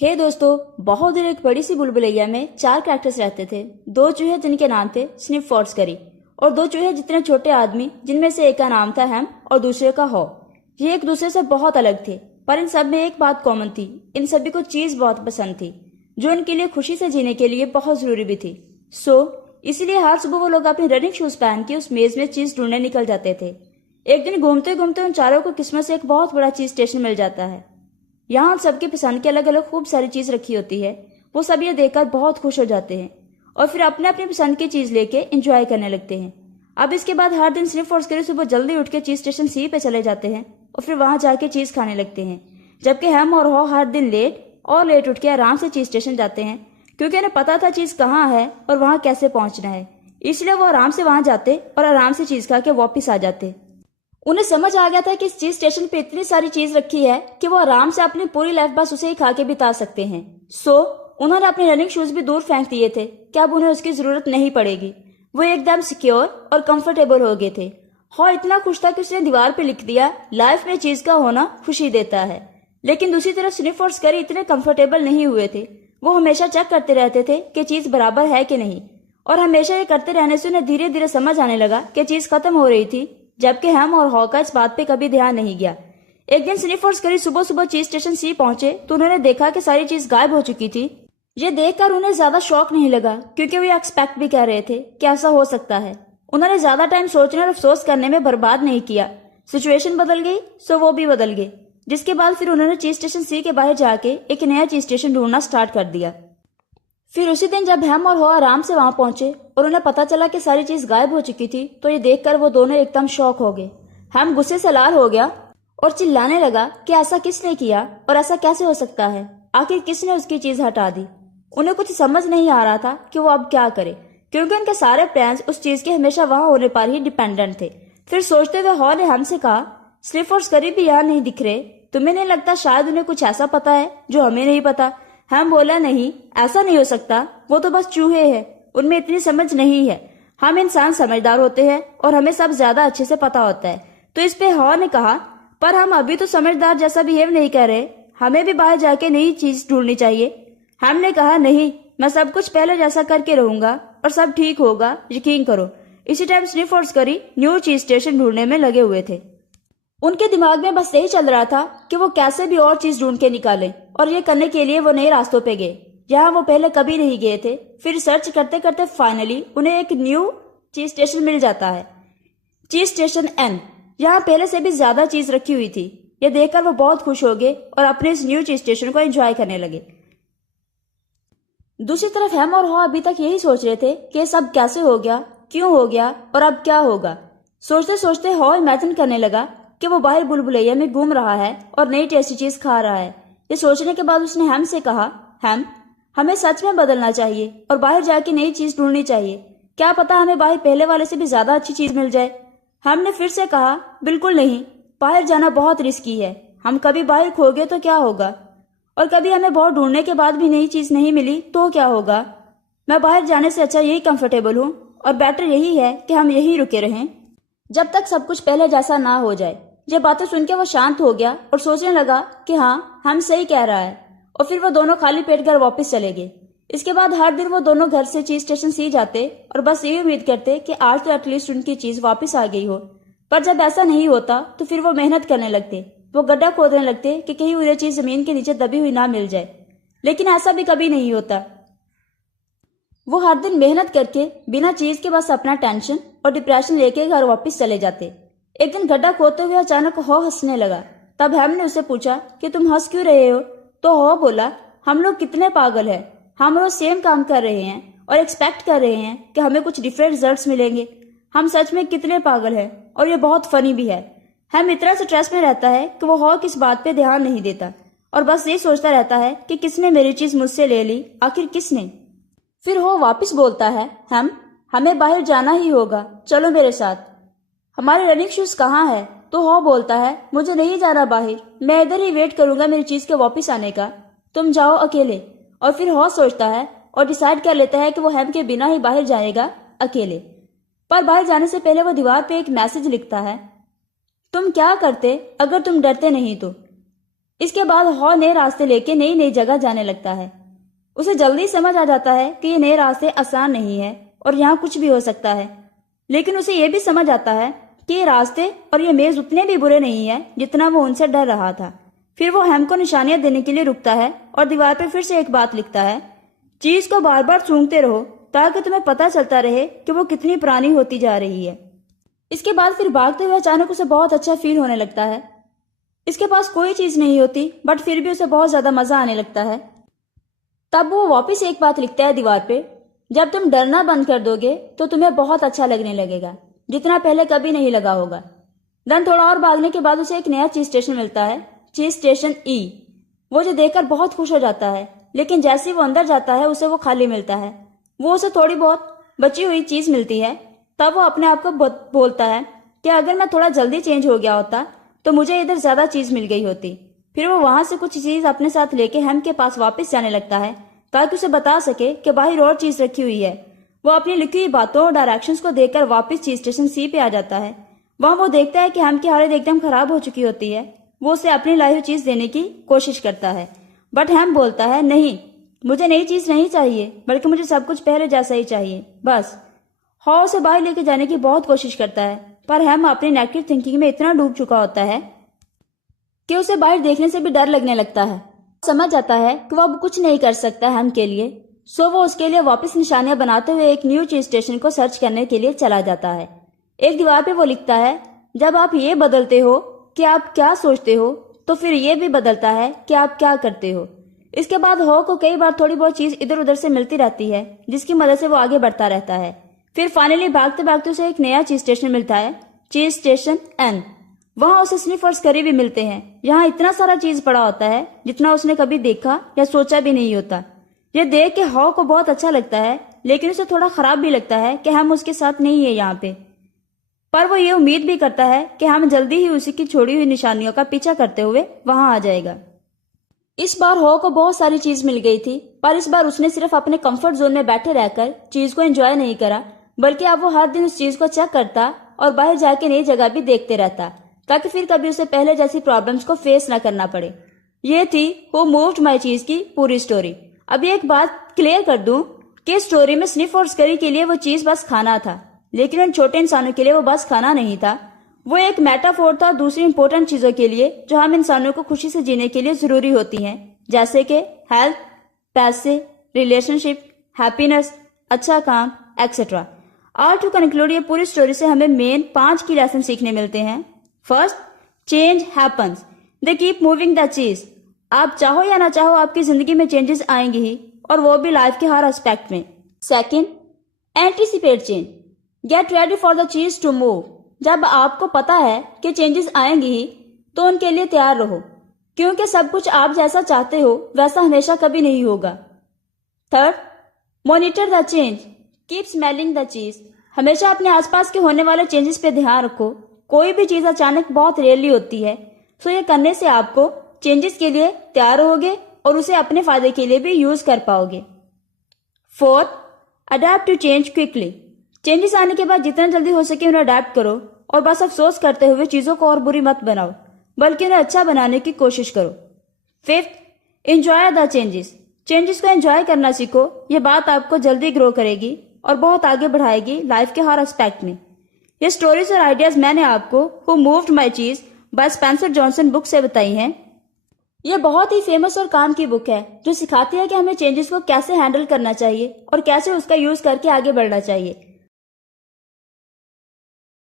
हे दोस्तों, बहुत दूर एक बड़ी सी बुलबुलैया में 4 कैरेक्टर्स रहते थे। 2 चूहे जिनके नाम थे स्निफ फॉक्सकरी और 2 चूहे जितने छोटे आदमी जिनमें से एक का नाम था हैम और दूसरे का हॉ। ये एक दूसरे से बहुत अलग थे, पर इन सब में एक बात कॉमन थी। इन सभी को चीज बहुत पसंद थी, जो इनके लिए खुशी से जीने के लिए बहुत जरूरी भी थी। इसीलिए हर सुबह वो लोग अपने रनिंग शूज पहन के उस मेज में चीज ढूंढने निकल जाते थे। एक दिन घूमते घूमते उन चारों को किस्मत से एक बहुत बड़ा चीज स्टेशन मिल जाता है। यहाँ सबके पसंद की अलग अलग खूब सारी चीज रखी होती है। वो सब ये देखकर बहुत खुश हो जाते हैं और फिर अपने अपनी पसंद की चीज लेके एंजॉय करने लगते हैं। अब इसके बाद हर दिन स्निफ फॉक्सकरी सुबह जल्दी उठ के चीज स्टेशन सी पे चले जाते हैं और फिर वहां जाके चीज खाने लगते हैं, जबकि हैम और हॉ हर दिन लेट उठ के आराम से चीज स्टेशन जाते हैं, क्योंकि उन्हें पता था चीज कहाँ है और वहां कैसे पहुंचना है। इसलिए वो आराम से वहां जाते और आराम से चीज खा के वापिस आ जाते। उन्हें समझ आ गया था कि इस चीज स्टेशन पे इतनी सारी चीज रखी है कि वो आराम से अपनी पूरी लाइफ बस उसे ही खा के बिता सकते हैं। उन्होंने अपने रनिंग शूज भी दूर फेंक दिए थे कि अब उन्हें उसकी जरूरत नहीं पड़ेगी। वो एकदम सिक्योर और कंफर्टेबल हो गए थे। हॉ इतना खुश था कि उसने दीवार पे लिख दिया, लाइफ में चीज का होना खुशी देता है। लेकिन दूसरी तरफ स्निफ फॉक्सकरी इतने कंफर्टेबल नहीं हुए थे। वो हमेशा चेक करते रहते थे कि चीज बराबर है कि नहीं, और हमेशा ये करते रहने से उन्हें धीरे धीरे समझ आने लगा कि चीज खत्म हो रही थी, जबकि हैम और हॉ का इस बात पे कभी ध्यान नहीं गया। एक दिन स्निफ फॉक्सकरी सुबह सुबह चीज स्टेशन सी पहुंचे तो उन्होंने देखा कि सारी चीज गायब हो चुकी थी। ये देखकर उन्हें ज्यादा शौक नहीं लगा, क्योंकि वो एक्सपेक्ट भी कर रहे थे कि ऐसा हो सकता है। उन्होंने ज्यादा टाइम सोचने और अफसोस करने में बर्बाद नहीं किया। सिचुएशन बदल गई सो वो भी बदल गए, जिसके बाद फिर उन्होंने चीज स्टेशन सी के बाहर जाके एक नया चीज स्टेशन ढूंढना स्टार्ट कर दिया। फिर उसी दिन जब हैम और हॉ आराम से वहां पहुंचे और उन्हें पता चला कि सारी चीज गायब हो चुकी थी, तो ये देखकर वो दोनों एकदम शॉक हो गए। हैम गुस्से से लाल हो गया और चिल्लाने लगा कि ऐसा किसने किया और ऐसा कैसे हो सकता है, आखिर किसने उसकी चीज हटा दी। उन्हें कुछ समझ नहीं आ रहा था कि वो अब क्या करे, क्योंकि उनके सारे प्लान्स उस चीज के हमेशा वहां होने पर ही डिपेंडेंट थे। फिर सोचते हुए हॉ ने हैम से कहा, स्निफ फॉक्सकरी भी यहाँ नहीं दिख रहे, तुम्हें नहीं लगता शायद उन्हें कुछ ऐसा पता है जो हमें नहीं पता? हैम बोला, नहीं, ऐसा नहीं हो सकता, वो तो बस चूहे हैं, उनमें इतनी समझ नहीं है। हम इंसान समझदार होते हैं और हमें सब ज्यादा अच्छे से पता होता है। तो इस पे हॉ ने कहा, पर हम अभी तो समझदार जैसा बिहेव नहीं कर रहे, हमें भी बाहर जाके नई चीज ढूंढनी चाहिए। हैम ने कहा, नहीं, मैं सब कुछ पहले जैसा करके रहूंगा और सब ठीक होगा, यकीन करो। इसी टाइम स्निफ फॉक्सकरी न्यू चीज स्टेशन ढूंढने में लगे हुए थे। उनके दिमाग में बस यही चल रहा था कि वो कैसे भी और चीज ढूंढ के निकालें, और ये करने के लिए वो नए रास्तों पे गए जहां वो पहले कभी नहीं गए थे। फिर सर्च करते करते फाइनली उन्हें एक न्यू चीज स्टेशन मिल जाता है, चीज स्टेशन एन। यहाँ पहले से भी ज्यादा चीज रखी हुई थी। ये देखकर वो बहुत खुश हो गए और अपने इस न्यू चीज स्टेशन को एंजॉय करने लगे। दूसरी तरफ हैम और हॉ अभी तक यही सोच रहे थे कि ये सब कैसे हो गया, क्यों हो गया और अब क्या होगा। सोचते सोचते हॉ इमेजिन करने लगा कि वो बाहर बुलबुलैया में घूम रहा है और नई टेस्टी चीज खा रहा है। ये सोचने के बाद उसने हैम से कहा, हैम, हमें सच में बदलना चाहिए और बाहर जाके नई चीज ढूंढनी चाहिए। क्या पता हमें बाहर पहले वाले से भी ज्यादा अच्छी चीज मिल जाए। हैम ने फिर से कहा, बिल्कुल नहीं, बाहर जाना बहुत रिस्की है। हम कभी बाहर खो गए तो क्या होगा, और कभी हमें बहुत ढूंढने के बाद भी नई चीज नहीं मिली तो क्या होगा। मैं बाहर जाने से अच्छा यही कंफर्टेबल हूँ, और बेटर यही है कि हम यहीं रुके रहें जब तक सब कुछ पहले जैसा ना हो जाए। ये बातें सुनकर वो शांत हो गया और सोचने लगा कि हाँ, हम सही कह रहा है, और फिर वो दोनों खाली पेट घर वापस चले गए। इसके बाद हर दिन वो दोनों घर से चीज स्टेशन सी जाते और बस यही उम्मीद करते कि आज तो एटलीस्ट उनकी चीज वापस आ गई हो। पर जब ऐसा नहीं होता तो फिर वो मेहनत करने लगते, वो गड्ढा खोदने लगते कि कहीं उन्हें चीज जमीन के नीचे दबी हुई ना मिल जाए। लेकिन ऐसा भी कभी नहीं होता। वो हर दिन मेहनत करके बिना चीज के बस अपना टेंशन और डिप्रेशन लेके घर वापस चले जाते। एक दिन गड्ढा खोदते हुए अचानक हॉ हंसने लगा। तब हैम ने उसे पूछा कि तुम हंस क्यों रहे हो? तो हॉ बोला, हम लोग कितने पागल हैं, हम रोज सेम काम कर रहे हैं और एक्सपेक्ट कर रहे हैं कि हमें कुछ डिफरेंट रिजल्ट्स मिलेंगे। हम सच में कितने पागल हैं, और ये बहुत फनी भी है। हैम इतना स्ट्रेस में रहता है कि वो हॉ किस बात पे ध्यान नहीं देता और बस ये सोचता रहता है कि किसने मेरी चीज मुझसे ले ली, आखिर किसने। फिर हॉ वापिस बोलता है, हैम, हमें बाहर जाना ही होगा, चलो मेरे साथ। हमारे रनिंग शूज कहाँ है? तो हॉ बोलता है, मुझे नहीं जाना बाहर, मैं इधर ही वेट करूंगा मेरी चीज के वापस आने का, तुम जाओ अकेले। और फिर हॉ सोचता है और डिसाइड कर लेता है कि वो हैम के बिना ही बाहर जाएगा अकेले। पर बाहर जाने से पहले वो दीवार पे एक मैसेज लिखता है, तुम क्या करते अगर तुम डरते नहीं तो। اس کے بعد ہو نئے راستے لے کے نئی نئی جگہ جانے لگتا ہے۔ اسے جلدی سمجھ آ جاتا ہے کہ یہ نئے راستے آسان نہیں ہے اور یہاں کچھ بھی ہو سکتا ہے، لیکن اسے یہ بھی سمجھ آتا ہے کہ یہ راستے اور یہ میز اتنے بھی برے نہیں ہیں جتنا وہ ان سے ڈر رہا تھا۔ پھر وہ ہیم کو نشانیاں دینے کے لیے رکتا ہے اور دیوار پہ پھر سے ایک بات لکھتا ہے، چیز کو بار بار سونگتے رہو تاکہ تمہیں پتہ چلتا رہے کہ وہ کتنی پرانی ہوتی جا رہی ہے۔ اس کے بعد پھر بھاگتے ہوئے اچانک اسے بہت اچھا فیل ہونے لگتا ہے۔ اس کے پاس کوئی چیز نہیں ہوتی بٹ پھر بھی اسے بہت زیادہ مزہ آنے لگتا ہے۔ تب وہ واپس ایک بات لکھتا ہے دیوار پہ، جب تم ڈرنا بند کر دو گے تو تمہیں بہت اچھا لگنے لگے گا جتنا پہلے کبھی نہیں لگا ہوگا۔ دن تھوڑا اور بھاگنے کے بعد اسے ایک نیا چیز اسٹیشن ملتا ہے، چیز اسٹیشن ای۔ وہ جو دیکھ کر بہت خوش ہو جاتا ہے، لیکن جیسے وہ اندر جاتا ہے اسے وہ خالی ملتا ہے۔ وہ اسے تھوڑی بہت بچی ہوئی چیز ملتی ہے۔ تب وہ اپنے آپ کو بولتا ہے کہ اگر میں تھوڑا جلدی چینج ہو گیا ہوتا تو مجھے ادھر زیادہ چیز مل گئی ہوتی۔ پھر وہ وہاں سے کچھ چیز اپنے ساتھ لے کے ہیم کے پاس واپس جانے لگتا ہے تاکہ اسے بتا سکے کہ باہر اور چیز رکھی ہوئی ہے۔ وہ اپنی لکھی ہوئی باتوں اور ڈائریکشنز کو دیکھ کر واپس چیز اسٹیشن سی پہ آ جاتا ہے۔ وہاں وہ دیکھتا ہے کہ ہیم کی حالت ایک دم خراب ہو چکی ہوتی ہے۔ وہ اسے اپنی لائی ہوئی چیز دینے کی کوشش کرتا ہے بٹ ہیم بولتا ہے نہیں، مجھے نئی چیز نہیں چاہیے بلکہ مجھے سب کچھ پہلے جیسا ہی چاہیے بس۔ ہاؤ اسے باہر لے کے جانے کی بہت کوشش کرتا ہے پر ہیم اپنی نیگیٹو تھنکنگ میں اتنا ڈوب چکا ہوتا ہے کہ اسے باہر دیکھنے سے بھی ڈر لگنے لگتا ہے۔ سمجھ جاتا ہے کہ وہ اب کچھ نہیں کر سکتا ہیم کے لیے، سو وہ اس کے لیے واپس نشانیاں بناتے ہوئے ایک نیو چیز اسٹیشن کو سرچ کرنے کے لیے چلا جاتا ہے۔ ایک دیوار پہ وہ لکھتا ہے، جب آپ یہ بدلتے ہو کہ آپ کیا سوچتے ہو تو پھر یہ بھی بدلتا ہے کہ آپ کیا کرتے ہو۔ اس کے بعد ہو کو کئی بار تھوڑی بہت چیز ادھر ادھر سے ملتی رہتی ہے جس کی مدد سے وہ آگے بڑھتا رہتا ہے۔ پھر فائنلی بھاگتے بھاگتے اسے ایک نیا چیز اسٹیشن ملتا ہے، چیز اسٹیشن این۔ وہاں اسے سنیف اور اسکری بھی ملتے ہیں۔ یہاں اتنا سارا چیز پڑا ہوتا ہے جتنا اس نے کبھی دیکھا یا سوچا بھی نہیں ہوتا۔ یہ دیکھ کے ہاؤ کو بہت اچھا لگتا ہے لیکن اسے تھوڑا خراب بھی لگتا ہے کہ ہم اس کے ساتھ نہیں ہے یہاں پہ، پر وہ یہ امید بھی کرتا ہے کہ ہم جلدی ہی اسی کی چھوڑی ہوئی نشانیوں کا پیچھا کرتے ہوئے وہاں آ جائے گا۔ اس بار ہو کو بہت ساری چیز مل گئی تھی پر اس بار اس نے صرف اپنے کمفرٹ زون میں بیٹھے رہ کر چیز کو انجوائے نہیں کرا بلکہ اب وہ ہر دن اس چیز کو چیک کرتا اور باہر جا کے نئی جگہ بھی دیکھتے رہتا تاکہ پھر کبھی اسے پہلے جیسی پرابلمز کو فیس نہ کرنا پڑے۔ یہ تھی ہو مووڈ مائی چیز کی پوری سٹوری۔ اب ایک بات کلیئر کر دوں کہ سٹوری میں سنیف اور اسکری کے لیے وہ چیز بس کھانا تھا، لیکن ان چھوٹے انسانوں کے لیے وہ بس کھانا نہیں تھا، وہ ایک میٹافور تھا دوسری امپورٹنٹ چیزوں کے لیے جو ہم انسانوں کو خوشی سے جینے کے لیے ضروری ہوتی ہیں، جیسے کہ ہیلتھ، پیسے، ریلیشن شپ، ہیپینس، اچھا کام ایکسیٹرا۔ آر ٹو کنکلوڈ، یہ پوری سٹوری سے ہمیں مین 5 کی لیسن سیکھنے ملتے ہیں۔ First, change happens, they keep moving the چیز۔ آپ چاہو یا نہ چاہو آپ کی زندگی میں چینجز آئیں گی ہی، اور وہ بھی لائف کے ہر اسپیکٹ میں۔ Second, anticipate change, get ready for the cheese to move. جب آپ کو پتا ہے کہ چینجز آئیں گی ہی تو ان کے لیے تیار رہو، کیونکہ سب کچھ آپ جیسا چاہتے ہو ویسا ہمیشہ کبھی نہیں ہوگا۔ Third, monitor the change, keep smiling the cheese, ہمیشہ اپنے آس پاس کے ہونے والے چینجز پہ دھیان رکھو، کوئی بھی چیز اچانک بہت ریئرلی ہوتی ہے، سو یہ کرنے سے آپ کو چینجز کے لیے تیار ہوگے اور اسے اپنے فائدے کے لیے بھی یوز کر پاؤ گے۔ Fourth, adapt to change quickly, changes آنے کے بعد جتنا جلدی ہو سکے انہیں اڈیپٹ کرو اور بس افسوس کرتے ہوئے چیزوں کو اور بری مت بناؤ بلکہ انہیں اچھا بنانے کی کوشش کرو۔ Fifth, enjoy the changes, changes کو انجوائے کرنا سیکھو، یہ بات آپ کو جلدی گرو کرے گی اور بہت آگے بڑھائے گی لائف کے ہر اسپیکٹ میں۔ یہ سٹوریز اور آئیڈیاز میں نے آپ کو ہو مووڈ مائی چیز بائی اسپینسر جانسن بک سے بتائی ہیں۔ یہ بہت ہی فیمس اور کام کی بک ہے جو سکھاتی ہے کہ ہمیں چینجز کو کیسے ہینڈل کرنا چاہیے اور کیسے اس کا یوز کر کے آگے بڑھنا چاہیے۔